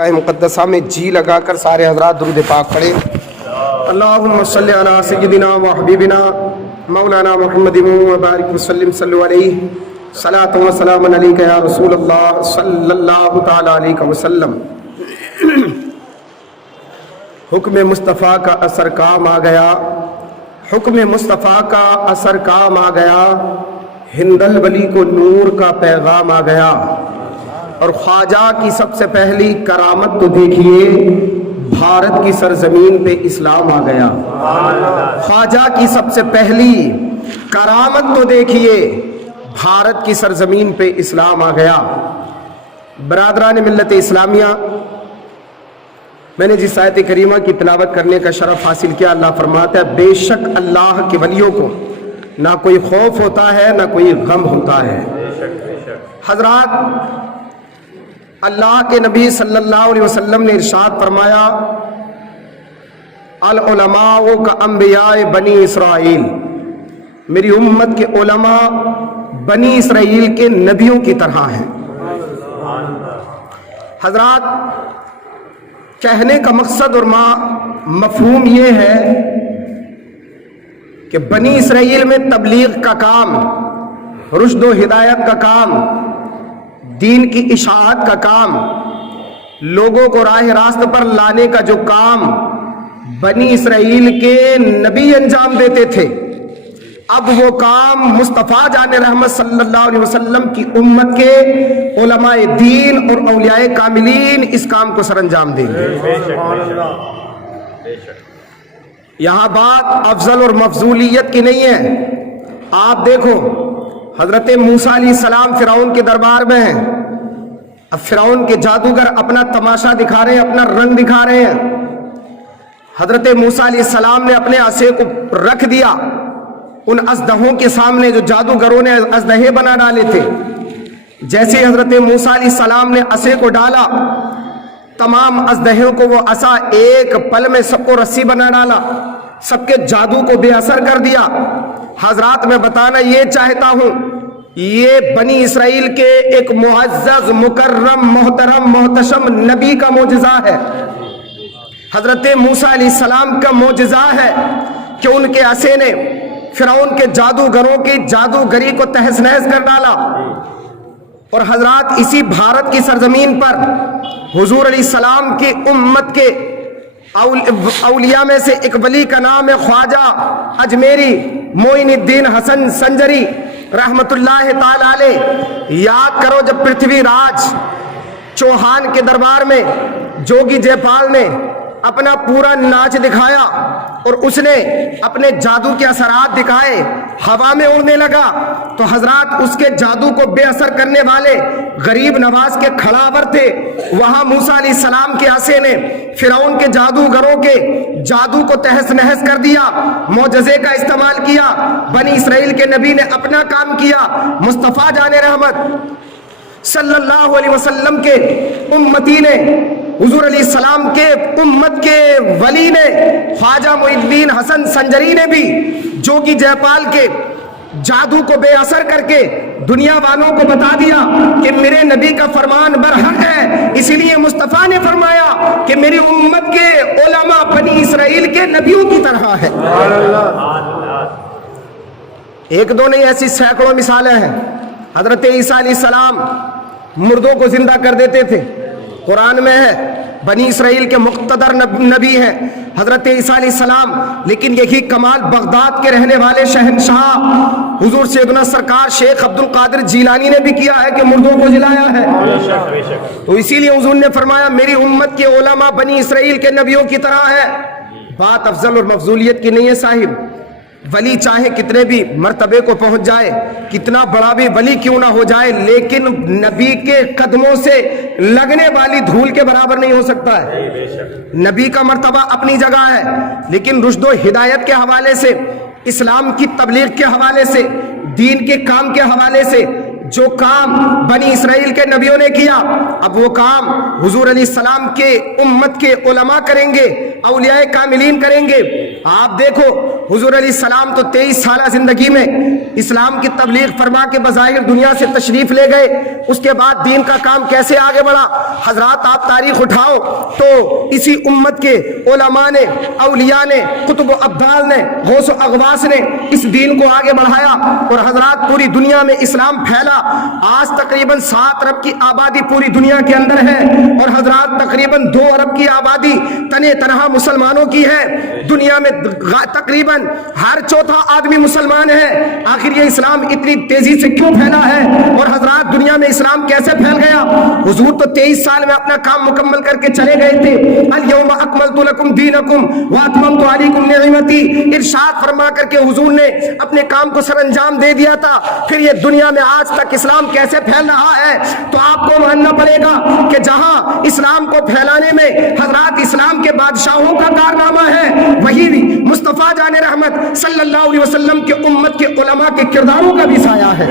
مقدسہ میں جی لگا کر سارے حضرات درود پاک پڑھیں۔ اللہم صلی علی سیدنا و حبیبنا مولانا محمد و بارک وسلم صلی علیہ صلاۃ و سلام علیک یا رسول اللہ صلی اللہ تعالی علیہ وسلم۔ حکم مصطفیٰ کا اثر کام آ گیا، حکم مصطفیٰ کا اثر کام آ گیا، ہندل ولی کو نور کا پیغام آ گیا، اور خواجہ کی سب سے پہلی کرامت تو دیکھیے بھارت کی سرزمین پہ اسلام آ گیا۔ خواجہ کی سب سے پہلی کرامت تو دیکھیے بھارت کی سرزمین پہ اسلام آ گیا۔ برادران ملت اسلامیہ، میں نے جس آیت کریمہ کی تلاوت کرنے کا شرف حاصل کیا، اللہ فرماتا ہے بے شک اللہ کے ولیوں کو نہ کوئی خوف ہوتا ہے نہ کوئی غم ہوتا ہے۔ حضرات، اللہ کے نبی صلی اللہ علیہ وسلم نے ارشاد فرمایا العلماء کا انبیاء بنی اسرائیل، میری امت کے علماء بنی اسرائیل کے نبیوں کی طرح ہیں۔ حضرات، کہنے کا مقصد اور مفہوم یہ ہے کہ بنی اسرائیل میں تبلیغ کا کام، رشد و ہدایت کا کام، دین کی اشاعت کا کام، لوگوں کو راہ راست پر لانے کا جو کام بنی اسرائیل کے نبی انجام دیتے تھے، اب وہ کام مصطفیٰ جان رحمت صلی اللہ علیہ وسلم کی امت کے علماء دین اور اولیاء کاملین اس کام کو سر انجام دیں گے۔ یہاں بات افضل اور مفضولیت کی نہیں ہے۔ آپ دیکھو، حضرت موسیٰ علیہ السلام فرعون کے دربار میں ہیں، اب فرعون کے جادوگر اپنا تماشا دکھا رہے ہیں، اپنا رنگ دکھا رہے ہیں۔ حضرت موسیٰ علیہ السلام نے اپنے عصے کو رکھ دیا ان ازدہوں کے سامنے جو جادوگروں نے ازدہے بنا ڈالے تھے۔ جیسے حضرت موسیٰ علیہ السلام نے عصے کو ڈالا، تمام ازدہوں کو وہ عصا ایک پل میں سب کو رسی بنا ڈالا، سب کے جادو کو بے اثر کر دیا۔ حضرات، میں بتانا یہ چاہتا ہوں، یہ بنی اسرائیل کے ایک معزز، مکرم، محترم، محتشم نبی کا معجزہ ہے۔ حضرت موسیٰ علیہ السلام کا معجزہ ہے کہ ان کے عصے نے فرعون کے جادوگروں کی جادوگری کو تہس نہس کر ڈالا۔ اور حضرات، اسی بھارت کی سرزمین پر حضور علیہ السلام کی امت کے اولیاء میں سے ایک ولی کا نام ہے خواجہ اجمیری معین الدین حسن سنجری رحمت اللہ تعالی علیہ۔ یاد کرو، جب پرتھوی راج چوہان کے دربار میں جوگی جے پال نے اپنا پورا ناچ دکھایا اور اس نے اپنے جادو کے اثرات دکھائے، ہوا میں اڑنے لگا، تو حضرات اس کے جادو کو بے اثر کرنے والے غریب نواز کے کھڑاور تھے۔ وہاں موسیٰ علیہ السلام کے عصے نے فرعون کے جادوگروں کے جادو کو تہس نہس کر دیا، معجزے کا استعمال کیا۔ بنی اسرائیل کے نبی نے اپنا کام کیا، مصطفیٰ جان رحمت صلی اللہ علیہ وسلم کے امتی نے، حضور علیہ السلام کے امت کے ولی نے، خواجہ معین الدین حسن سنجری نے بھی جوگی جے پال کے جادو کو بے اثر کر کے دنیا والوں کو بتا دیا کہ میرے نبی کا فرمان برحق ہے۔ اسی لیے مصطفیٰ نے فرمایا کہ میری امت کے علماء بنی اسرائیل کے نبیوں کی طرح ہے۔ ایک دو نہیں، ایسی سینکڑوں مثالیں ہیں۔ حضرت عیسیٰ علیہ السلام مردوں کو زندہ کر دیتے تھے، قرآن میں ہے۔ بنی اسرائیل کے مقتدر نبی ہیں حضرت عیسیٰ علیہ السلام، لیکن یہی کمال بغداد کے رہنے والے شہنشاہ حضور سیدنا سرکار شیخ عبد القادر جیلانی نے بھی کیا ہے کہ مردوں کو جلایا ہے۔ تو اسی لیے حضور نے فرمایا میری امت کے علماء بنی اسرائیل کے نبیوں کی طرح ہے۔ بات افضل اور مفضولیت کی نہیں ہے صاحب، ولی چاہے کتنے بھی مرتبے کو پہنچ جائے، کتنا بڑا بھی ولی کیوں نہ ہو جائے، لیکن نبی کے قدموں سے لگنے والی دھول کے برابر نہیں ہو سکتا ہے۔ نبی کا مرتبہ اپنی جگہ ہے، لیکن رشد و ہدایت کے حوالے سے، اسلام کی تبلیغ کے حوالے سے، دین کے کام کے حوالے سے جو کام بنی اسرائیل کے نبیوں نے کیا، اب وہ کام حضور علیہ السلام کے امت کے علماء کریں گے، اولیاء کاملین کریں گے۔ آپ دیکھو، حضور علیہ السلام تو 23 سالہ زندگی میں اسلام کی تبلیغ فرما کے بظاہر دنیا سے تشریف لے گئے، اس کے بعد دین کا کام کیسے آگے بڑھا؟ حضرات آپ تاریخ اٹھاؤ تو اسی امت کے علماء نے، اولیاء نے، قطب و ابدال نے، غوث و اغواس نے اس دین کو آگے بڑھایا، اور حضرات پوری دنیا میں اسلام پھیلا۔ آج تقریباً 7 ارب کی آبادی پوری دنیا کے اندر ہے، اور حضرات تقریباً 2 ارب کی آبادی تنے تنہا مسلمانوں کی ہے۔ دنیا میں تقریباً ہر چوتھا آدمی مسلمان ہے۔ آخر یہ اسلام اتنی تیزی سے کیوں پھیلا ہے؟ اور حضرات دنیا میں اسلام کیسے پھیل گیا؟ حضور تو 23 سال میں اپنا کام مکمل کر کے چلے گئے تھے۔ الیوم اکملت لکم دینکم واتممت علیکم نعمتی، ارشاد فرما کر کے حضور نے اپنے کام کو سر انجام دے دیا تھا۔ پھر یہ دنیا میں آج تک اسلام کیسے پھیل رہا ہے؟ تو آپ کو ماننا پڑے گا کہ جہاں اسلام کو پھیلانے میں حضرات اسلام کے بادشاہوں کا کارنامہ ہے، وہی مصطفیٰ جان رحمت صلی اللہ علیہ وسلم کے امت کے علماء کے کرداروں کا بھی سایہ ہے۔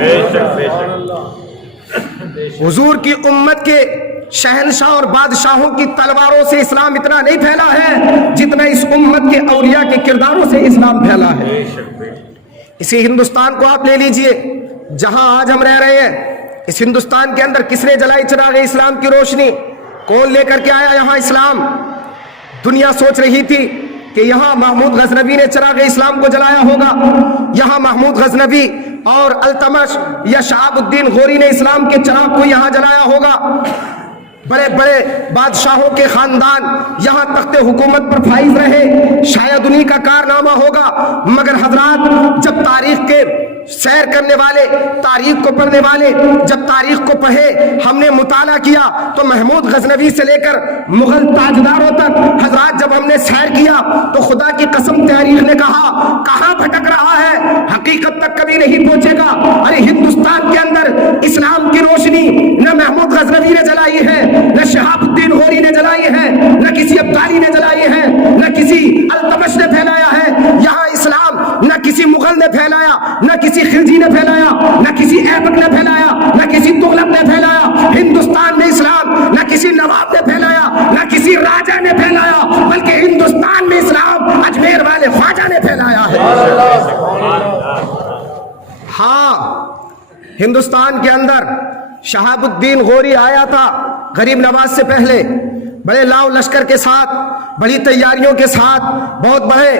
حضور کی امت کے شہنشاہ اور بادشاہوں کی تلواروں سے اسلام اتنا نہیں پھیلا ہے جتنا اس امت کے اولیاء کے کرداروں سے اسلام پھیلا ہے۔ اسی ہندوستان کو آپ لے لیجئے جہاں آج ہم رہ رہے ہیں، اس ہندوستان کے اندر کس نے جلائی چراغ اسلام کی روشنی؟ کون لے کر کے آیا یہاں اسلام؟ دنیا سوچ رہی تھی کہ یہاں محمود غزنوی نے چراغ اسلام کو جلایا ہوگا، یہاں محمود غزنوی اور التمش یا شہاب الدین غوری نے اسلام کے چراغ کو یہاں جلایا ہوگا۔ بڑے بڑے بادشاہوں کے خاندان یہاں تخت حکومت پر فائز رہے، شاید انہی کا کارنامہ ہوگا۔ مگر حضرات جب تاریخ کے سیر کرنے والے، تاریخ کو پڑھنے والے جب تاریخ کو پڑھے، ہم نے مطالعہ کیا تو محمود غزنوی سے لے کر مغل تاجداروں تک حضرات جب ہم نے سیر کیا تو خدا کی قسم تاریخ نے کہا کہاں بھٹک رہا ہے، حقیقت تک کبھی نہیں پہنچے گا۔ ارے ہندوستان کے اندر اسلام کی روشنی نہ محمود غزنوی نے جلائی ہے، نہ شہاب الدین غوری نے جلائی ہے، نہ کسی ابدالی نے جلائی ہے، نہ کسی التمش نے پھیلایا ہے۔ یہاں اسلام نہ کسی مغل نے پھیلایا، نہ کسی خلجی نے پھیلایا، نہ کسی ایبک نے پھیلایا، نہ کسی تغلق نے پھیلایا۔ ہندوستان میں اسلام نہ کسی نواب نے پھیلایا، نہ کسی راجہ نے پھیلایا، بلکہ ہندوستان میں اسلام اجمیر والے خواجہ نے پھیلایا ہے۔ ہاں، ہندوستان کے اندر شہاب الدین غوری آیا تھا غریب نواز سے پہلے، بڑے لاؤ لشکر کے ساتھ، بڑی تیاریوں کے ساتھ، بہت بڑے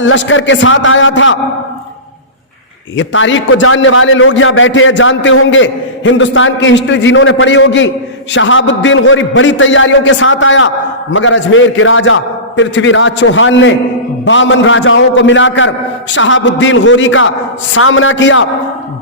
لشکر کے ساتھ آیا تھا۔ یہ تاریخ کو جاننے والے لوگ یہاں بیٹھے ہیں، جانتے ہوں گے، ہندوستان کی ہسٹری جنہوں نے پڑھی ہوگی، شہاب الدین غوری بڑی تیاریوں کے ساتھ آیا، مگر اجمیر کے راجہ پرتھوی راج چوہان نے 52 راجاؤں کو ملا کر شہاب الدین غوری کا سامنا کیا۔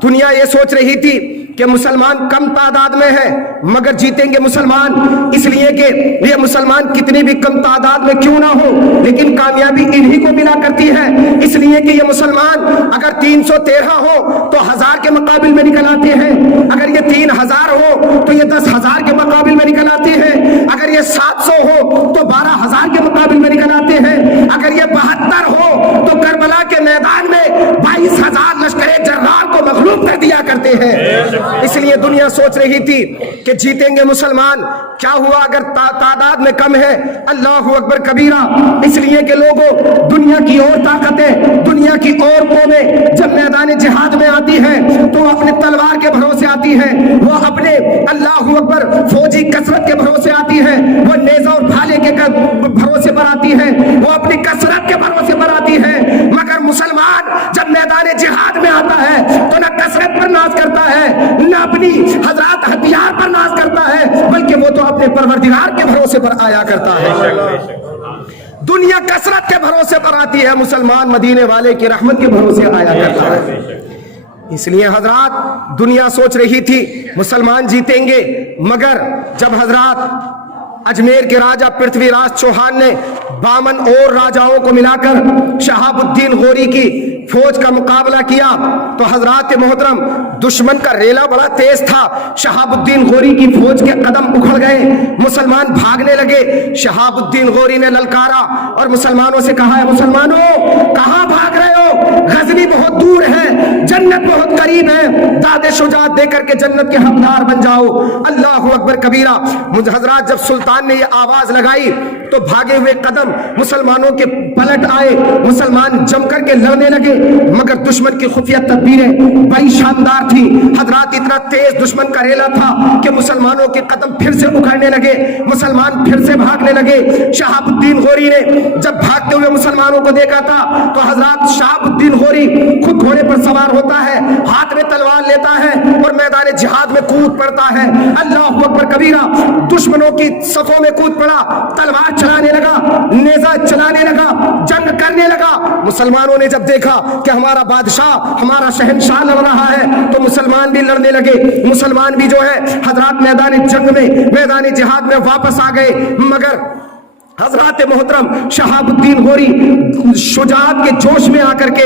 دنیا یہ سوچ رہی تھی کہ مسلمان کم تعداد میں ہے مگر جیتیں گے مسلمان، اس لیے کہ یہ مسلمان کتنی بھی کم تعداد میں کیوں نہ ہو لیکن کامیابی انہی کو ملا کرتی ہے، اس لیے کہ یہ مسلمان اگر 313 ہو تو 1000 کے مقابل میں نکل آتے ہیں، اگر یہ 3000 ہو تو یہ 10,000 کے مقابل میں نکل آتے ہیں، اگر یہ 700 ہو تو 12,000 کے مقابل میں نکل آتے ہیں، اگر یہ 72 ہو تو کربلا کے میدان میں 22,000 لشکر جرار کو مغلوب کر دیا کرتے ہیں۔ اس لیے دنیا سوچ رہی تھی کہ جیتیں گے مسلمان، کیا ہوا اگر تعداد میں کم ہے؟ اللہ اکبر کبیرہ۔ اس لیے کہ لوگوں، دنیا کی اور طاقتیں، دنیا کی اور قومیں جب میدان جہاد میں آتی ہیں تو اپنے تلوار کے بھروسے آتی ہیں، وہ اپنے اللہ اکبر فوجی کثرت کے بھروسے آتی ہیں، وہ نیزہ اور بھالے کے بھروسے پر آتی ہیں، وہ اپنی کثرت کے بھروسے پر آتی ہیں۔ مگر مسلمان جب میدان جہاد میں آتا ہے تو نہ کثرت پر ناز کرتا ہے، نہ اپنی حضرات ہتھیار پر ناز کرتا ہے، بلکہ وہ تو اپنے پروردگار کے بھروسے پر آیا کرتا ہے۔ دنیا کثرت کے بھروسے پر آتی ہے، مسلمان مدینے والے کی رحمت کے بھروسے آیا کرتا ہے۔ اس لیے حضرات دنیا سوچ رہی تھی مسلمان جیتیں گے، مگر جب حضرات اجمیر کے راجہ پرتھوی راج چوہان نے 52 اور راجاؤں کو ملا کر شہاب الدین غوری کی فوج کا مقابلہ کیا تو حضرات محترم دشمن کا ریلا بڑا تیز تھا، شہاب الدین غوری کی فوج کے قدم اکھڑ گئے، مسلمان بھاگنے لگے۔ شہاب الدین غوری نے للکارا اور مسلمانوں سے کہا ہے مسلمانوں کہاں بھاگ رہے ہو؟ غزنی بہت دور ہے، जन्नत बहुत करीब है, दादे शुजात देकर के जन्नत के हकदार बन जाओ। अल्लाह अकबर कबीरा। मुझे हजरात जब सुल्तान ने ये आवाज लगाई तो भागे हुए कदम मुसलमानों के पलट आए, मुसलमान जम करके लड़ने लगे, मगर दुश्मन की खुफिया तदबीरें बड़ी शानदार थी। हजरात इतना तेज दुश्मन का रेला था कि मुसलमानों के कदम फिर से उखड़ने लगे, मुसलमान फिर से भागने लगे। शहाबुद्दीन गोरी ने जब भागते हुए मुसलमानों को देखा था तो हजरात शहाबुद्दीन गोरी खुद घोड़े पर सवार होता है, हाथ में तलवार लेता है और मैदान जिहाद में कूद पड़ता है। अल्लाह अकबर कबीरा। दुश्मनों की सफों में कूद पड़ा, तलवार चलाने लगा, नेजा चलाने लगा, जंग करने लगा। मुसलमानों ने जब देखा कि हमारा बादशाह, हमारा शहंशाह लड़ रहा है तो मुसलमान भी लड़ने लगे। मुसलमान भी जो है हजरात मैदान जंग में, मैदान जिहाद में वापस आ गए, मगर हजरात मोहतरम शहाबुद्दीन गोरी शुजात के जोश में आकर के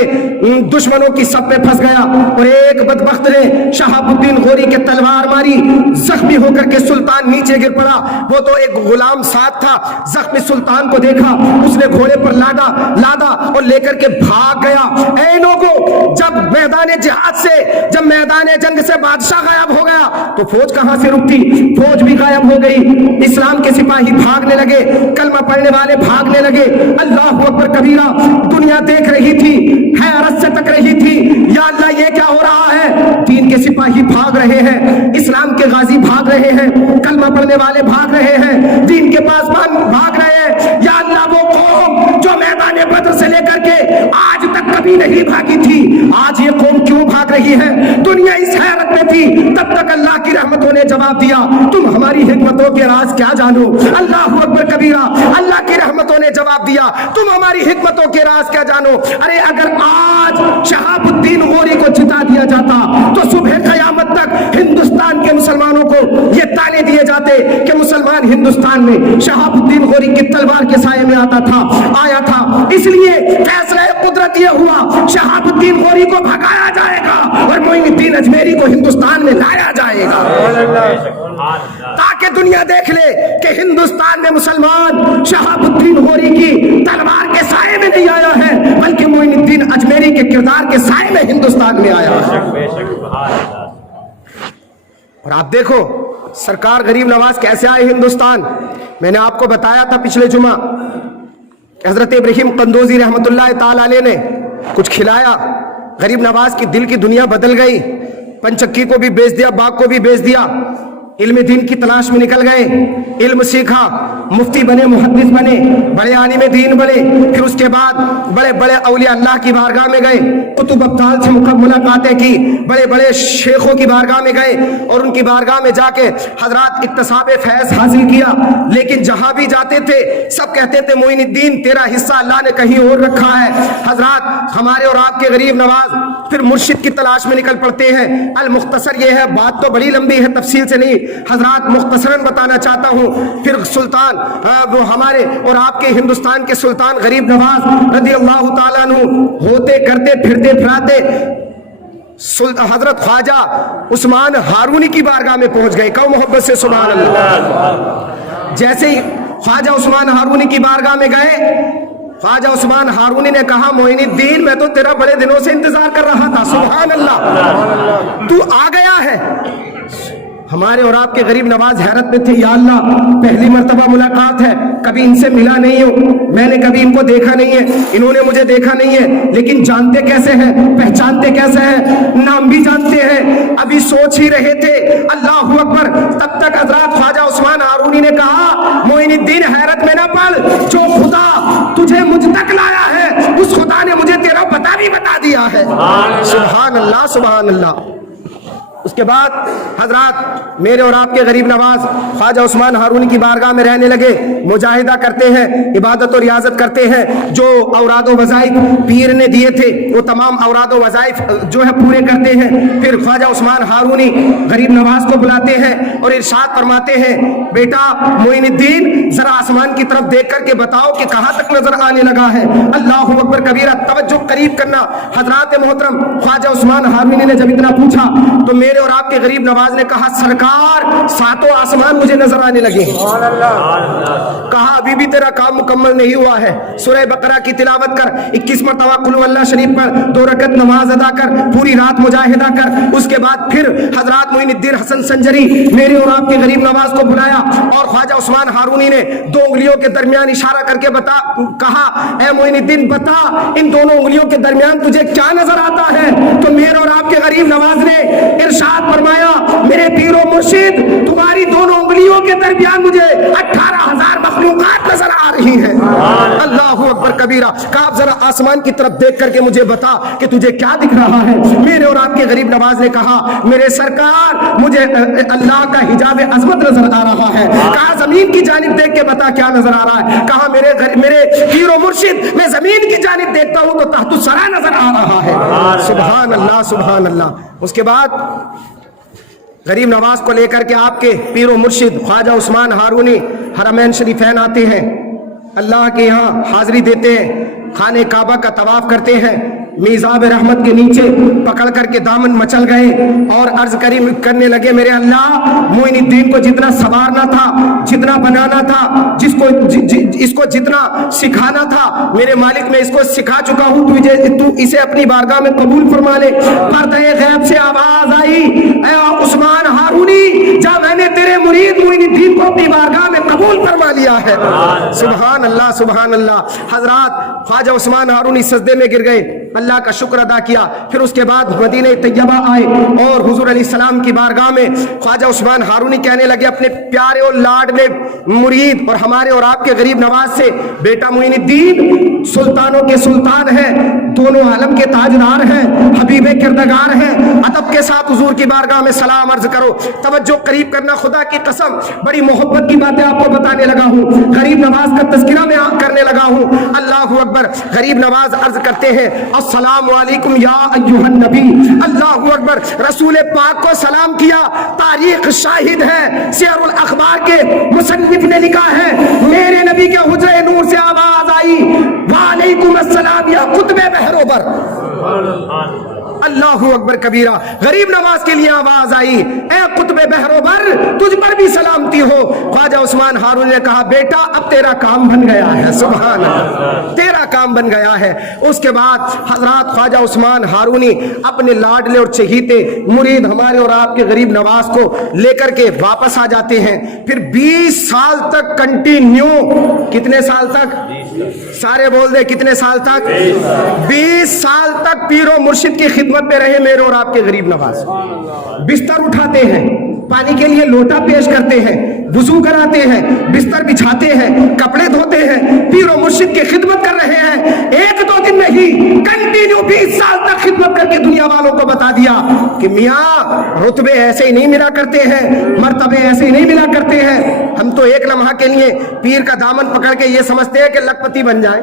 दुश्मनों की सब में फंस गया और एक बदबख्त ने शहाबुद्दीन गोरी के तलवार मारी, जख्मी होकर के सुल्तान नीचे गिर पड़ा। वो तो एक गुलाम साथ था, जख्मी सुल्तान को देखा, उसने घोड़े पर लादा और लेकर के भाग गया। ऐ लोगों, जब मैदान जिहाद से, जब मैदान जंग से बादशाह गायब हो गया तो फौज कहां से रुकती? फौज भी गायब हो गई। इस्लाम के सिपाही भागने लगे, कलमा पढ़ने वाले भागने लगे। अल्लाह अकबर कबीरा। दुनिया देख रही थी, हैरत से तक रही थी, या अल्लाह ये क्या हो रहा है? दीन के सिपाही भाग रहे हैं, इस्लाम के गाजी भाग रहे हैं, कलमा पढ़ने वाले भाग रहे हैं, दीन के पासबान भाग रहे हैं। या अल्लाह वो कौम जो मैदान बद्र से लेकर के आज तक कभी नहीं भागी थी, आज ये कौम क्यों भाग रही है? दुनिया इस हैरत में थी, तब तक अल्लाह की रहमतों ने जवाब दिया, तुम हमारी हिकमतों के राज क्या जानो? अल्लाह अकबर कबीरा। अल्लाह की रहमतों ने जवाब दिया, तुम हमारी हिकमतों के राज क्या जानो? अरे अगर आज शहाबुद्दीन गोरी को जिता दिया जाता तो सुबह कयामत तक हिंदुस्तान के मुसलमानों को ये ताने दिए जाते कि मुसलमान हिंदुस्तान में शहाबुद्दीन गोरी की तलवार के साये में आया था। इसलिए फैसला कुदरत ये हुआ, शहाबुद्दीन गोरी को भगाया जाएगा और मोइनुद्दीन अजमेरी को हिंदुस्तान में लाया जाएगा, ताकि दुनिया देख ले कि हिंदुस्तान में मुसलमान शहाबुद्दीन गोरी की तलवार के साये में नहीं आया है, बल्कि मोइनुद्दीन अजमेरी के किरदार के साये में हिंदुस्तान में आया है। और आप देखो सरकार गरीब नवाज कैसे आए हिंदुस्तान। मैंने आपको बताया था पिछले जुमा, हजरत इब्राहिम कंदोजी रहमतुल्लाह ताला अलैह ने कुछ खिलाया, गरीब नवाज की दिल की दुनिया बदल गई। पंचक्की को भी बेच दिया, बाग को भी बेच दिया, इल्म दीन की तलाश में निकल गए, इल्म सीखा, मुफ्ती बने, मुहद्दिस बने, बड़े आलिम दीन बने। फिर उसके बाद बड़े बड़े औलिया अल्लाह की बारगाह में गए, कुतुब अब्ताल से मुलाकातें की, बड़े बड़े शेखों की बारगाह में गए और उनकी बारगाह में जाके हजरात इक्तसाब फैज हासिल किया। लेकिन जहां भी जाते थे सब कहते थे मोइनुद्दीन तेरा हिस्सा अल्लाह ने कहीं और रखा है। हजरात हमारे और आपके गरीब नवाज फिर मुर्शिद की तलाश में निकल पड़ते हैं। अल मुख्तसर ये है, बात तो बड़ी लंबी है, तफसील से नहीं, हजरात मुख्तसरन बताना चाहता हूं। फिर सुल्तान वो हमारे और आपके हिंदुस्तान के सुल्तान गरीब नवाज रज़ी अल्लाह ताला अन्हु होते करते फिरते फिराते हजरत ख्वाजा उस्मान हारूनी की बारगाह में पहुंच गए। कहो मोहब्बत से सुभान अल्लाह। जैसे ही ख्वाजा उस्मान हारूनी की बारगाह में गए, ख्वाजा उस्मान हारूनी ने कहा, मोइनुद्दीन मैं तो तेरा बड़े दिनों से इंतजार कर रहा था, सुभान अल्लाह, तू आ गया है। हमारे और आपके गरीब नवाज हैरत में थे, या अल्लाह पहली मर्तबा मुलाकात है, कभी इनसे मिला नहीं हूं, मैंने कभी इनको देखा नहीं है, इन्होंने मुझे देखा नहीं है, लेकिन जानते कैसे हैं, पहचानते कैसे हैं, नाम भी जानते हैं। अभी सोच ही रहे थे, अल्लाह अकबर। तब तक हजरत ख्वाजा उस्मान हारूनी ने कहा, मोइनुद्दीन हैरत में ना पड़, जो खुदा तुझे मुझ तक लाया है उस खुदा ने मुझे तेरा पता भी बता दिया है। सुभान अल्लाह, सुभान अल्लाह। उसके बाद हजरात मेरे और आपके गरीब नवाज ख्वाजा उस्मान हारूनी की बारगाह में रहने लगे, मुजाहिदा करते हैं, इबादत और रियाजत करते हैं, जो औराद व वज़ाइफ पीर ने दिए थे वो तमाम औराद व वज़ाइफ जो है पूरे करते हैं। फिर ख्वाजा उस्मान हारूनी गरीब नवाज को बुलाते हैं और इरशाद फरमाते हैं, बेटा मोइनुद्दीन जरा आसमान की तरफ देख करके बताओ कि कहां तक नजर आने लगा है। अल्लाह अकबर कबीरा, तवज्जो करीब करना। हजरात मोहतरम ख्वाजा उस्मान हारूनी ने जब इतना पूछा तो मेरे और आपके गरीब नवाज ने कहा, सरकार सातों आसमान मुझे नजर आने लगे। कहा अभी भी तेरा काम मुकम्मल नहीं हुआ है। सूरह बकरा की तिलावत कर, 21 मरतबा कुल हुवल्लाह शरीफ पर, 2 रकत नमाज अदा कर, पूरी रात मुजाहिदा कर। उसके बाद फिर हजरत मोइनुद्दीन हसन संजरी मेरे और आपके गरीब नवाज को बुलाया और ख्वाजा उस्मान हारूनी ने 2 उंगलियों के दरमियान इशारा करके कहा, ए मोइनुद्दीन बता इन दोनों उंगलियों के दरमियान तुझे क्या नजर आता है? तो मेरे और आपके गरीब नवाज ने इरशाद फरमाया, मेरे पीरो मुर्शिद तुम्हारी दोनों उंगलियों के दरमियान मुझे 18,000 मखलूकात नजर आ रही हैं। अल्लाहु अकबर कबीरा। कहा जरा आसमान की तरफ देख करके मुझे बता कि तुझे क्या दिख रहा है? मेरे और आपके गरीब नवाज ने कहा, मेरे सरकार मुझे अल्लाह का हिजाब अजमत नजर आ रहा है। कहा जमीन की जानिब देख के बता क्या नजर आ रहा है? कहा मेरे पीरो मुर्शिद मैं जमीन की जानिब देखता हूं तो तहतु सरा नजर आ रहा है। सुभान अल्लाह सुभान अल्लाह। उसके बाद गरीब नवाज को लेकर के आपके पीरो मुर्शिद ख्वाजा उस्मान हारूनी हरमैन शरीफैन आते हैं, अल्लाह के यहाँ हाजिरी देते हैं, खाने काबा का तवाफ करते हैं, मीज़ाब रहमत के नीचे पकड़ करके दामन मचल गए और अर्ज करने लगे, मेरे अल्लाह मोइनुद्दीन को जितना संवारना था, जितना बनाना था, इसको जितना सिखाना था, मेरे मालिक मैं इसको सिखा चुका हूँ, तू इसे अपनी बारगाह में कबूल फरमा ले। पर्दे गैब से आवाज आई, ऐ उस्मान हारूनी जा मैंने तेरे मुरीद मोइनुद्दीन को अपनी बारगाह में कबूल फरमा लिया है। सुभान अल्लाह सुभान अल्लाह। हजरात ख्वाजा उस्मान हारूनी सजदे में गिर गए, अल्लाह का शुक्र अदा किया। फिर उसके बाद मदीने तैयबा आए और हुजूर अलैहिस्सलाम की बारगाह में ख्वाजा उस्मान हारूनी कहने लगे अपने प्यारे और लाडले मुरीद और हमारे और आपके गरीब नवाज से, बेटा मोइनुद्दीन सुल्तानों के सुल्तान हैं, दोनों आलम के ताजदार हैं, हबीबे किरदगार हैं, अदब के साथ हुजूर की बारगाह में सलाम अर्ज करो। तवज्जो करीब करना, खुदा की कसम बड़ी मोहब्बत की बातें आपको बताने लगा हूँ, गरीब नवाज का तज़किरा में करने लगा हूँ। अल्लाहु अकबर। गरीब नवाज अर्ज करते हैं, अस्सलामु अलैकुम या अय्युहन नबी। अल्लाहु अकबर। रसूल पाक को सलाम किया। तारीख शाहिद है, सियरुल अखबार के मुसन्निफ ने लिखा है, मेरे नबी के हुजरे नूर से आवाज आई, वालेकुम अस्सलाम या कुतबे बहरोबर। अल्लाहु अकबर कबीरा। गरीब नवाज के लिए आवाज आई, ए कुतबे बहरोबर तुझ पर भी सलामती हो। ख्वाजा उस्मान हारून ने कहा, बेटा अब तेरा काम बन गया है। सुभान अल्लाह, तेरा काम बन गया है। उसके बाद हजरत ख्वाजा उस्मान हारूनी अपने लाडले और चहीते मुरीद हमारे और आपके गरीब नवाज को लेकर के वापस आ जाते हैं। फिर 20 साल तक कंटिन्यू, कितने साल तक? सारे बोल दे, कितने साल तक? 20 साल तक पीरो मुर्शिद की खिदमत में रहे मेरे और आपके गरीब नवाज। बिस्तर उठाते हैं, पानी के लिए लोटा पेश करते हैं, वुजू कराते हैं, बिस्तर बिछाते हैं, कपड़े धोते हैं, पीरो मुर्शिद की खिदमत कर रहे हैं। 1-2 दिन नहीं, कंटिन्यू 20 साल तक खिदमत करके दुनिया वालों को बता दिया कि मियाँ रुतबे ऐसे ही नहीं मिला करते हैं, मर्तबे ऐसे ही नहीं मिला करते हैं। हम तो एक लम्हा के लिए पीर का दामन पकड़ के ये समझते हैं कि लखपति बन जाए।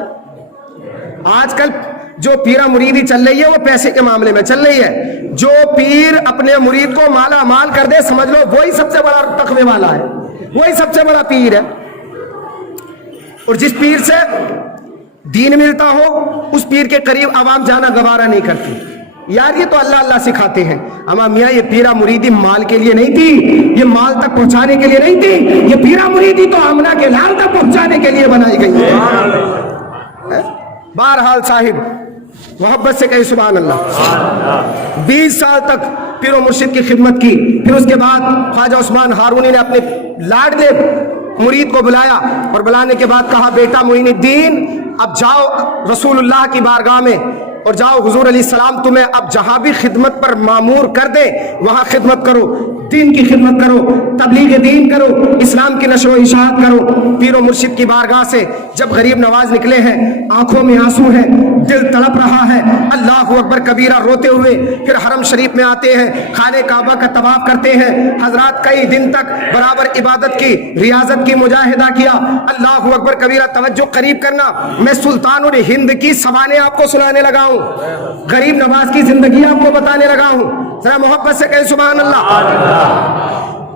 आजकल जो पीरा मुरीदी चल रही है वो पैसे के मामले में चल रही है। जो पीर अपने मुरीद को माला माल कर दे, समझ लो वही सबसे बड़ा तकवे वाला है, वही सबसे बड़ा पीर है। और जिस पीर से दीन मिलता हो उस पीर के करीब आवाम जाना गवारा नहीं करती। यार ये तो अल्लाह अल्लाह सिखाते हैं। अमा मियाँ ये पीरा मुरीदी माल के लिए नहीं थी, ये माल तक पहुंचाने के लिए नहीं थी, ये पीरा मुरीदी तो आमना के लाल तक पहुंचाने के लिए बनाई गई है। बहरहाल साहिब मोहब्बत से कहे सुभान अल्लाह। 20 साल तक पीरो मुर्शिद की खिदमत की। फिर उसके बाद ख्वाजा उस्मान हारूनी ने अपने लाडले मुरीद को बुलाया और बुलाने के बाद कहा, बेटा मोइनुद्दीन अब जाओ रसूलुल्लाह की बारगाह में और जाओ हुजूर अलैहिस्सलाम तुम्हें अब जहां भी खिदमत पर मामूर कर दे वहां खिदमत करो, दीन की खिदमत करो, तबलीग दीन करो, इस्लाम की नशो इशाअत करो। पीरो मुर्शिद की बारगाह से जब गरीब नवाज निकले हैं, आंखों में आंसू है, दिल तड़प रहा है, अल्लाहु अकबर कबीरा रोते हुए फिर हरम शरीफ में आते हैं, खाने काबा का तवाफ करते हैं। हजरात कई दिन तक बराबर इबादत की, रियाजत की, मुजाहिदा किया। अल्लाहु अकबर कबीरा। तवज्जो करीब करना, मैं सुल्तान और हिंद की सवानें आपको सुनाने लगा हूं, गरीब नवाज की जिंदगी आपको बताने लगा हूं। जरा मोहब्बत से कहें सुभान अल्लाह।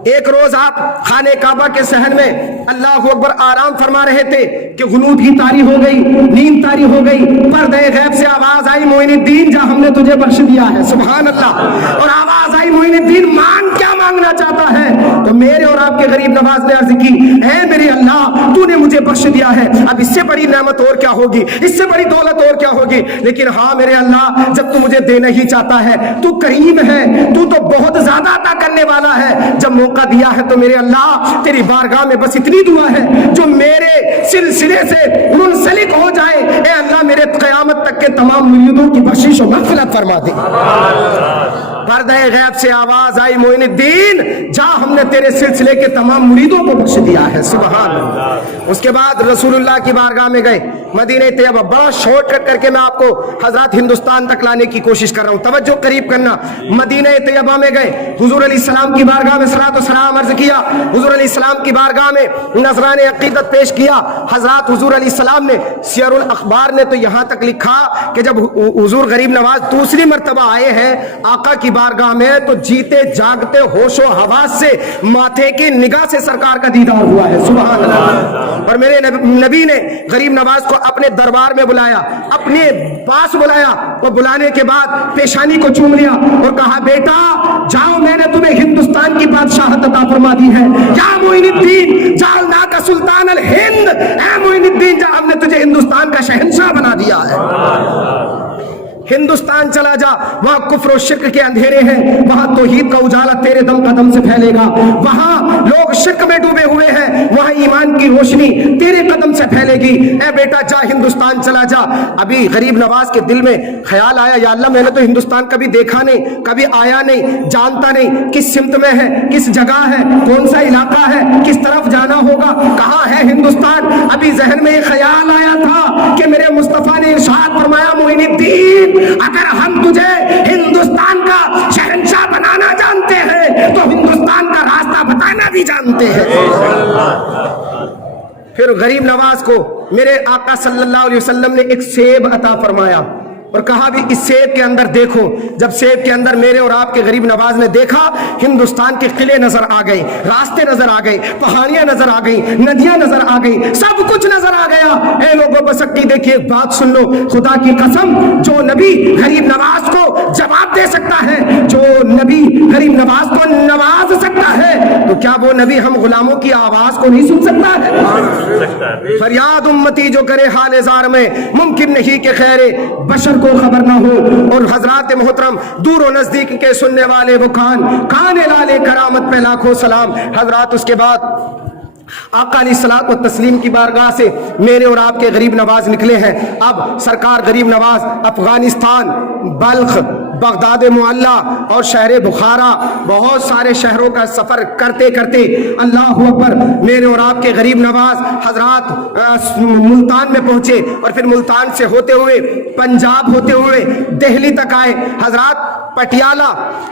एक रोज आप खाने काबा के सहन में अल्लाहु अकबर आराम फरमा रहे थे कि गुनूद की तारी हो गई, नींद तारी हो गई, पर्दे गैब से आवाज आई, मोइनुद्दीन जा हमने तुझे बख्श दिया है। सुभान अल्लाह। और आवाज आई, मोइनुद्दीन क्या मांगना चाहता है? तो मेरे और आपके गरीब नवाज ने अर्ज की, ऐ मेरे अल्लाह तूने मुझे बख्श दिया है, अब इससे बड़ी नेमत और क्या होगी, इससे बड़ी दौलत और क्या होगी। लेकिन हाँ मेरे अल्लाह, जब तू मुझे देना ही चाहता है, तू करीम है, तू तो बहुत ज्यादा अता करने वाला है। जब मौका दिया है तो मेरे अल्लाह तेरी बारगाह में बस इतनी दुआ है जो मेरे सिलसिले से मुंसलिक हो जाए, ए अल्लाह मेरे क़यामत तक के तमाम मुरीदों की बख्शिश और मग़फ़िरत फरमा दे। पर्दे गैब से आवाज आई, मोइनुद्दीन जा, हमने तेरे सिलसिले के तमाम मुरीदों को बख्श दिया है। सुभान अल्लाह। उसके बाद रसूलुल्लाह की बारगाह में गए, मदीने तैयबा। बड़ा शॉर्टकट करके मैं आपको हजरत हिंदुस्तान तक लाने की कोशिश कर रहा हूँ, तवज्जो करीब करना। मदीने तैयबा में गए, हुजूर अलैहिस्सलाम की बारगाह में सलात व सलाम अर्ज किया, हुजूर अलैहिस्सलाम की बारगाह में नजराने अकीदत पेश किया। हजरत हुजूर अलैहिस्सलाम ने सियरुल अखबार ने तो यहाँ तक लिखा कि जब हुजूर गरीब नवाज दूसरी मर्तबा आए हैं आका की बारगाह में, तो जीते जागते होशो हवास से माथे की निगाह से सरकार का दीदार हुआ है। सुभान अल्लाह। और मेरे नबी ने गरीब नवाज को अपने दरबार में बुलाया, अपने पास बुलाया, और बुलाने के बाद पेशानी को चूम लिया और कहा, बेटा जाओ, मैंने तुम्हें हिंदुस्तान की बादशाहत अता फरमा दी है। या मोइनुद्दीन जालना का सुल्तान अल हिंद, ऐ मोइनुद्दीन जा, हमने तुझे हिंदुस्तान का शहंशाह बना दिया है। हिंदुस्तान चला जा, वहां कुफ्र और शिर्क के अंधेरे हैं, वहां तौहीद का उजाला तेरे दम कदम से फैलेगा। वहां लोग शिर्क में डूबे हुए हैं, वहां ईमान की रोशनी तेरे कदम से फैलेगी। ए बेटा जा, हिंदुस्तान चला जा। अभी गरीब नवाज के दिल में ख्याल आया, या अल्लाह मैंने तो हिंदुस्तान कभी देखा नहीं, कभी आया नहीं, जानता नहीं किस सिमत में है, किस जगह है, कौन सा इलाका है, किस तरफ जाना होगा, कहाँ है हिंदुस्तान। अभी जहन में ख्याल आया था कि मेरे मुस्तफा ने इरशाद फरमाया, मोइनुद्दीन अगर हम तुझे हिंदुस्तान का शहंशाह बनाना जानते हैं तो हिंदुस्तान का रास्ता बताना भी जानते हैं। फिर गरीब नवाज को मेरे आका सल्लल्लाहु अलैहि वसल्लम ने एक सेब अता फरमाया और कहा भी इस सेब के अंदर देखो। जब सेब के अंदर मेरे और आपके गरीब नवाज ने देखा, हिंदुस्तान के किले नजर आ गए, रास्ते नजर आ गए, पहाड़ियां नजर आ गई, नदियां नजर आ गई, सब कुछ नजर आ गया। ए लोगों बसक्ति देखिए, बात सुन लो, खुदा की कसम, जो नबी गरीब नवाज को जवाब दे सकता है, जो नबी गरीब नवाज को नवाज सकता है, तो क्या वो नबी हम गुलामों की आवाज को नहीं सुन सकता है? फरियाद उम्मती जो करे हाल जार में, मुमकिन नहीं कि खैरे बशर को खबर ना हो। और हजरात मोहतरम, दूर और नजदीक के सुनने वाले वो कान लाले करामत पे लाखों सलाम। हजरात उसके बाद आका अलैहिस्सलात व तस्लीम की बारगाह से मेरे और आपके गरीब नवाज निकले हैं। अब सरकार गरीब नवाज अफगानिस्तान, बल्ख, बगदाद मुअल्ला और शहर बुखारा, बहुत सारे शहरों का सफर करते करते अल्लाह अकबर, मेरे और आपके गरीब नवाज हजरात मुल्तान में पहुंचे और फिर मुल्तान से होते हुए पंजाब होते हुए दिल्ली तक आए। हजरात पटियाला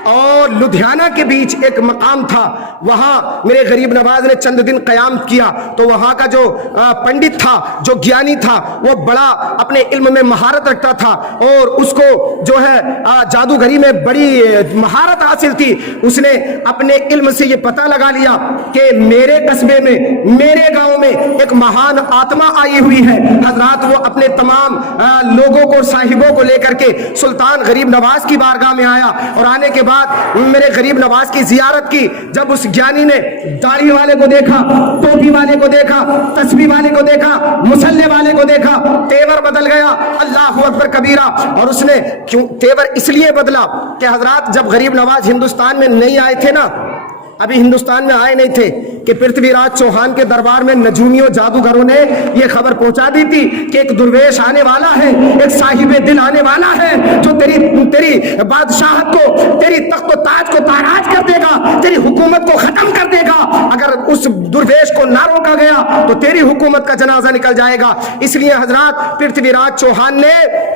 और लुधियाना के बीच एक मकाम था, वहां मेरे गरीब नवाज ने चंद दिन कयाम किया। तो वहां का जो पंडित था, जो ज्ञानी था, वो बड़ा अपने इल्म में महारत रखता था और उसको जो है जादूगरी में बड़ी महारत हासिल थी। उसने अपने इल्म से ये पता लगा लिया कि मेरे कस्बे में, मेरे गांव में एक महान आत्मा आई हुई है। हजरात वो अपने तमाम लोगों को, साहिबों को लेकर के सुल्तान गरीब नवाज की बारगाह में आया और आने के बाद मेरे गरीब नवाज की जियारत की। जब उस ज्ञानी ने दाढ़ी वाले को देखा, टोपी वाले को देखा, तस्बीह वाले को देखा, मुसल्ले वाले को देखा, तेवर बदल गया। अल्लाह अकबर कबीरा। और उसने क्यों तेवर इसलिए बदला कि हजरात जब गरीब नवाज हिंदुस्तान में नहीं आए थे ना, अभी हिंदुस्तान में आए नहीं थे, कि पृथ्वीराज चौहान के दरबार में नजूमियों जादूगरों ने यह खबर पहुंचा दी थी कि एक दुर्वेश आने वाला है, एक साहिबे दिल आने वाला है जो तेरी बादशाहत को, तेरी तख्त ताज को ताराज कर देगा, तेरी हुकूमत को खत्म कर देगा। अगर उस दुर्वेश को ना रोका गया तो तेरी हुकूमत का जनाजा निकल जाएगा। इसलिए हजरात पृथ्वीराज चौहान ने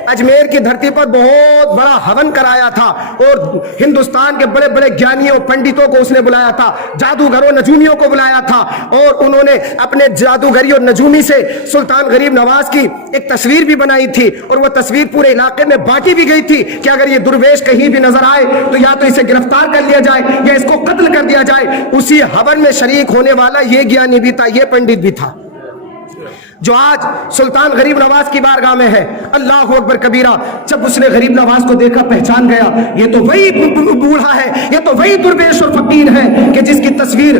अजमेर की धरती पर बहुत बड़ा हवन कराया था और हिंदुस्तान के बड़े बड़े ज्ञानियों, पंडितों को उसने बुलाया था, जादूगरों, नजूमियों को बुलाया था और उन्होंने अपने जादूगरी और नजूमी से सुल्तान गरीब नवाज की एक तस्वीर भी बनाई थी और वह तस्वीर पूरे इलाके में बांटी भी गई थी कि अगर ये दुर्वेश कहीं भी नजर आए तो या तो इसे गिरफ्तार कर लिया जाए या इसको कत्ल कर दिया जाए। उसी हवन में शरीक होने वाला ये ज्ञानी भी था, ये पंडित भी था। جو آج سلطان غریب نواز کی بارگاہ میں ہے. اللہ اکبر کبیرہ. جب اس نے غریب نواز کو دیکھا پہچان گیا یہ تو وہی بوڑھا ہے, یہ تو وہی درویش اور فقیر ہے کہ جس کی تصویر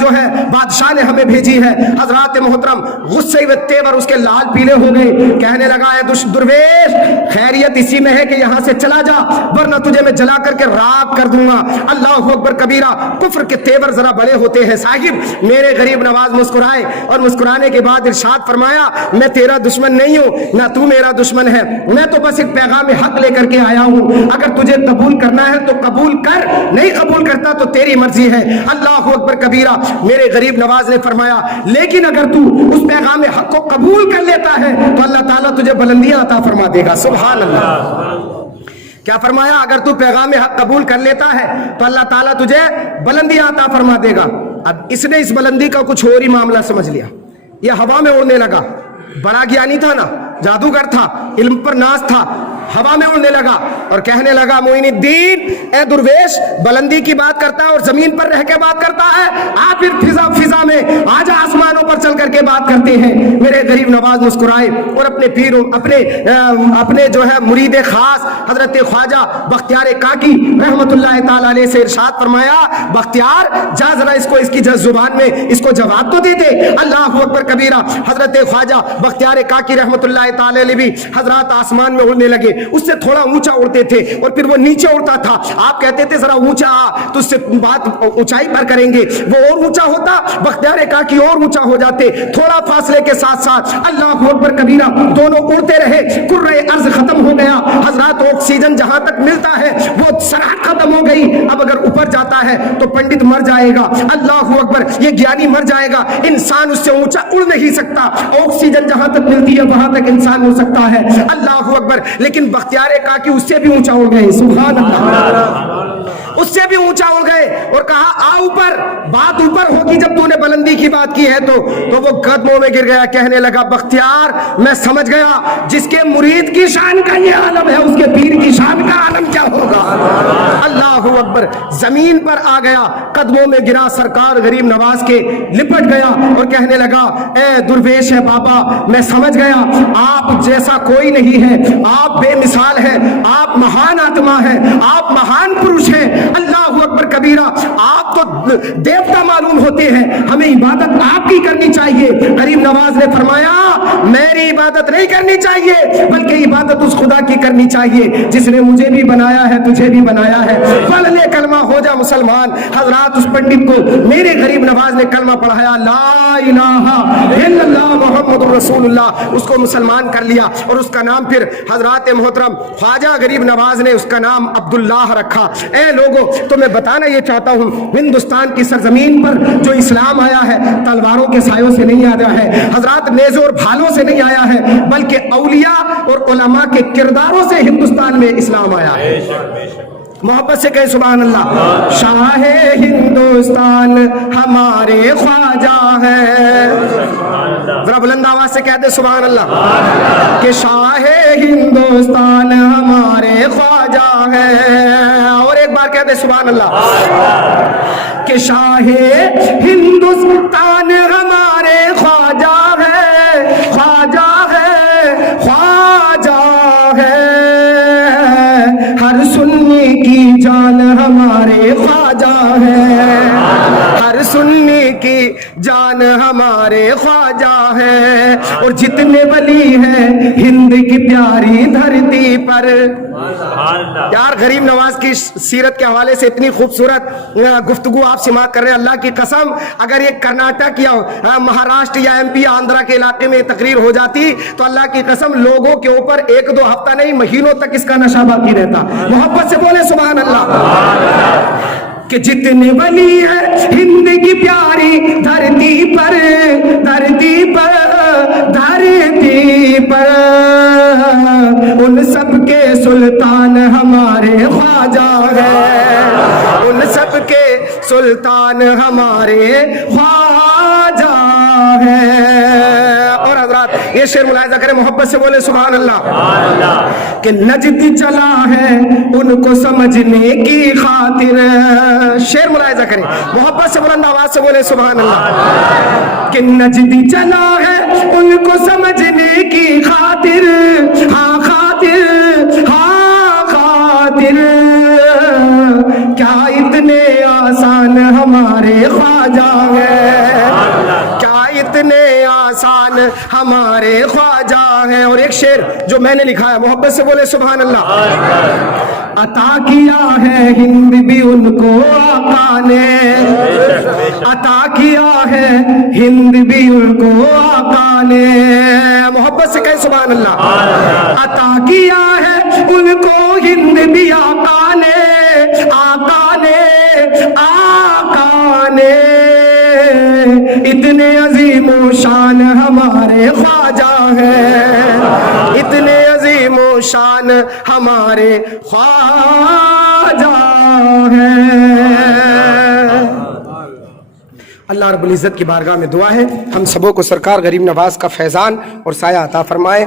جو ہے بادشاہ نے ہمیں بھیجی ہے. حضرات محترم غصے و تیور اس کے لال پیلے ہو گئے. کہنے لگا اے درویش, خیریت اسی میں ہے کہ یہاں سے چلا جا ورنہ تجھے میں جلا کر کے راک کر دوں گا. اللہ اکبر کبیرہ. کفر کے تیور ذرا بڑے ہوتے ہیں صاحب. میرے غریب نواز مسکرائے اور مسکرانے کے بعد ارشاد فرمایا میں تیرا دشمن نہیں ہوں نہ تو میرا دشمن ہے, میں تو بس ایک پیغام حق لے کر کے آیا ہوں. اگر تجھے قبول کرنا ہے تو قبول کر, نہیں قبول کرتا تو تیری مرضی ہے. اللہ اکبر کبیرہ. میرے غریب نواز نے فرمایا لیکن اگر تو اس پیغام حق کو قبول کر لیتا ہے تو اللہ تعالیٰ تجھے بلندیاں عطا فرما دے گا. سبحان اللہ. کیا فرمایا؟ اگر تو پیغام حق قبول کر لیتا ہے تو اللہ تعالیٰ تجھے بلندیاں عطا فرما دے گا. اب اس نے اس بلندی کا کچھ اور ہی معاملہ سمجھ لیا. یہ ہوا میں اڑنے لگا. بڑا گیانی تھا نا, جادوگر تھا, علم پر ناز تھا, ہوا میں اڑنے لگا اور کہنے لگا معین الدین اے درویش بلندی کی بات کرتا ہے اور زمین پر رہ کے بات کرتا ہے, آپ پھر فضا میں آج آسمانوں پر چل کر کے بات کرتے ہیں. میرے غریب نواز مسکرائے اور اپنے پیروں اپنے جو ہے مرید خاص حضرت خواجہ بختیار کاکی رحمت اللہ تعالی علیہ سے ارشاد فرمایا بختیار جا ذرا اس کو اس کی زبان میں اس کو جواب تو دے دے. اللہ اکبر کبیرہ. حضرت خواجہ بختیار کاکی رحمت اللہ تعالی علیہ بھی حضرات آسمان میں اڑنے لگے. اس سے تھوڑا اونچا اڑتے تھے اور پھر وہ نیچے اڑتا تھا. آپ کہتے تھے ذرا اونچا آ تو اس سے بات اونچائی پر کریں گے. وہ اور اونچا ہوتا, بختیار کاکی اور اونچا ہو جاتے. تھوڑا فاصلے کے ساتھ ساتھ اللہ اکبر کبیرہ دونوں اڑتے رہے. کرۂ ارض ختم ہو گیا. حضرات آکسیجن جہاں تک ملتا ہے وہ سرحد ختم ہو گئی. اب اگر اوپر جاتا ہے تو پنڈت مر جائے گا. اللہ اکبر. یہ گیانی مر جائے گا. انسان اس سے اونچا اڑ نہیں سکتا. آکسیجن جہاں تک ملتی ہے وہاں تک انسان اڑ سکتا ہے. اللہ اکبر. لیکن بختیار کاکی اس سے بھی اونچا اڑ گئے. سبحان اللہ. اس سے بھی اونچا اڑ گئے اور کہا آ اوپر, بات اوپر ہوگی جب تو نے بلندی کی بات کی ہے تو وہ قدموں میں گر گیا. کہنے لگا بختیار میں سمجھ گیا جس کے مرید کی شان کا یہ عالم ہے اس کے پیر کی شان کا عالم کیا ہوگا. اللہ اکبر. زمین پر آ گیا, قدموں میں گرا, سرکار غریب نواز کے لپٹ گیا اور کہنے لگا اے درویش ہے بابا میں سمجھ گیا آپ جیسا کوئی نہیں ہے, آپ بے مثال ہیں, آپ مہان آتما ہیں, آپ مہان پروش ہیں. اللہ اکبر کبیرہ. آپ تو دیوتا معلوم ہوتے ہیں, ہمیں عبادت آپ کی کرنی چاہیے. غریب نواز نے فرمایا میری عبادت نہیں کرنی چاہیے بلکہ عبادت اس خدا کی کرنی چاہیے جس نے مجھے بھی بنایا ہے تجھے بھی بنایا ہے. پڑھ لے کلمہ ہو جا مسلمان. حضرات اس پنڈت کو میرے غریب نواز نے کلمہ پڑھایا لا الہ الا اللہ محمد رسول اللہ. اس کو مسلمان کر لیا اور اس کا نام پھر حضرات محترم خواجہ غریب نواز نے اس کا نام عبداللہ رکھا. اے لوگوں تو میں بتانا یہ چاہتا ہوں ہندوستان کی سرزمین پر جو اسلام آیا ہے تلواروں کے سایوں سے نہیں آیا ہے حضرات, نیزوں اور بھالوں سے نہیں آیا ہے بلکہ اولیاء اور علماء کے کرداروں سے ہندوستان میں اسلام آیا ہے. محبت سے کہیں سبحان اللہ. شاہ ہندوستان ہمارے خواجہ ہے. ذرا بلند آواز سے کہہ دے سبحان اللہ کہ شاہ ہندوستان ہمارے خواجہ ہے. اور ایک بار کہہ دے سبحان اللہ کہ شاہ ہندوستان ہمارے خواجہ ہے, خواجہ ہے, خواجہ ہے. ہر سنی کی جان ہمارے خواجہ ہے, ہر سنی کی جان ہمارے خواجہ ہے. اور جتنے ولی ہیں ہند کی پیاری دھرتی پر. یار غریب نواز کی سیرت کے حوالے سے اتنی خوبصورت گفتگو آپ سماعت کر رہے ہیں. اللہ کی قسم اگر یہ کرناٹک یا مہاراشٹر یا ایم پی یا آندھرا کے علاقے میں تقریر ہو جاتی تو اللہ کی قسم لوگوں کے اوپر ایک دو ہفتہ نہیں مہینوں تک اس کا نشہ باقی رہتا. محبت سے بولے سبحان اللہ کہ جتنے ولی ہیں ہند کی پیاری دھرتی پر, دھرتی پر, دھرتی پر, ان سب کے سلطان ہمارے خواجہ ہے, ان سب کے سلطان ہمارے خواجہ ہے. اور حضرات یہ شعر ملاحظہ کریں, محبت سے بولے سبحان اللہ کہ نجد چلا ہے ان کو سمجھنے کی خاطر. شعر ملاحظہ کریں, محبت سے بلند آواز سے بولے سبحان اللہ کہ نجد چلا ہے ان کو ہمارے خواجہ ہیں. اور ایک شعر جو میں نے لکھا ہے, محبت سے بولے سبحان اللہ. عطا کیا ہے ہند بھی ان کو آقا نے, عطا کیا ہے ہند بھی ان کو آقا نے. محبت سے کہیں سبحان اللہ. عطا کیا ہے ان کو ہند بھی آقا نے, آقا نے, آقا نے. اتنے عظیم و شان ہمارے خواجہ ہیں, اتنے عظیم و شان ہمارے خواجہ ہیں. اللہ رب العزت کی بارگاہ میں دعا ہے ہم سبوں کو سرکار غریب نواز کا فیضان اور سایہ عطا فرمائے.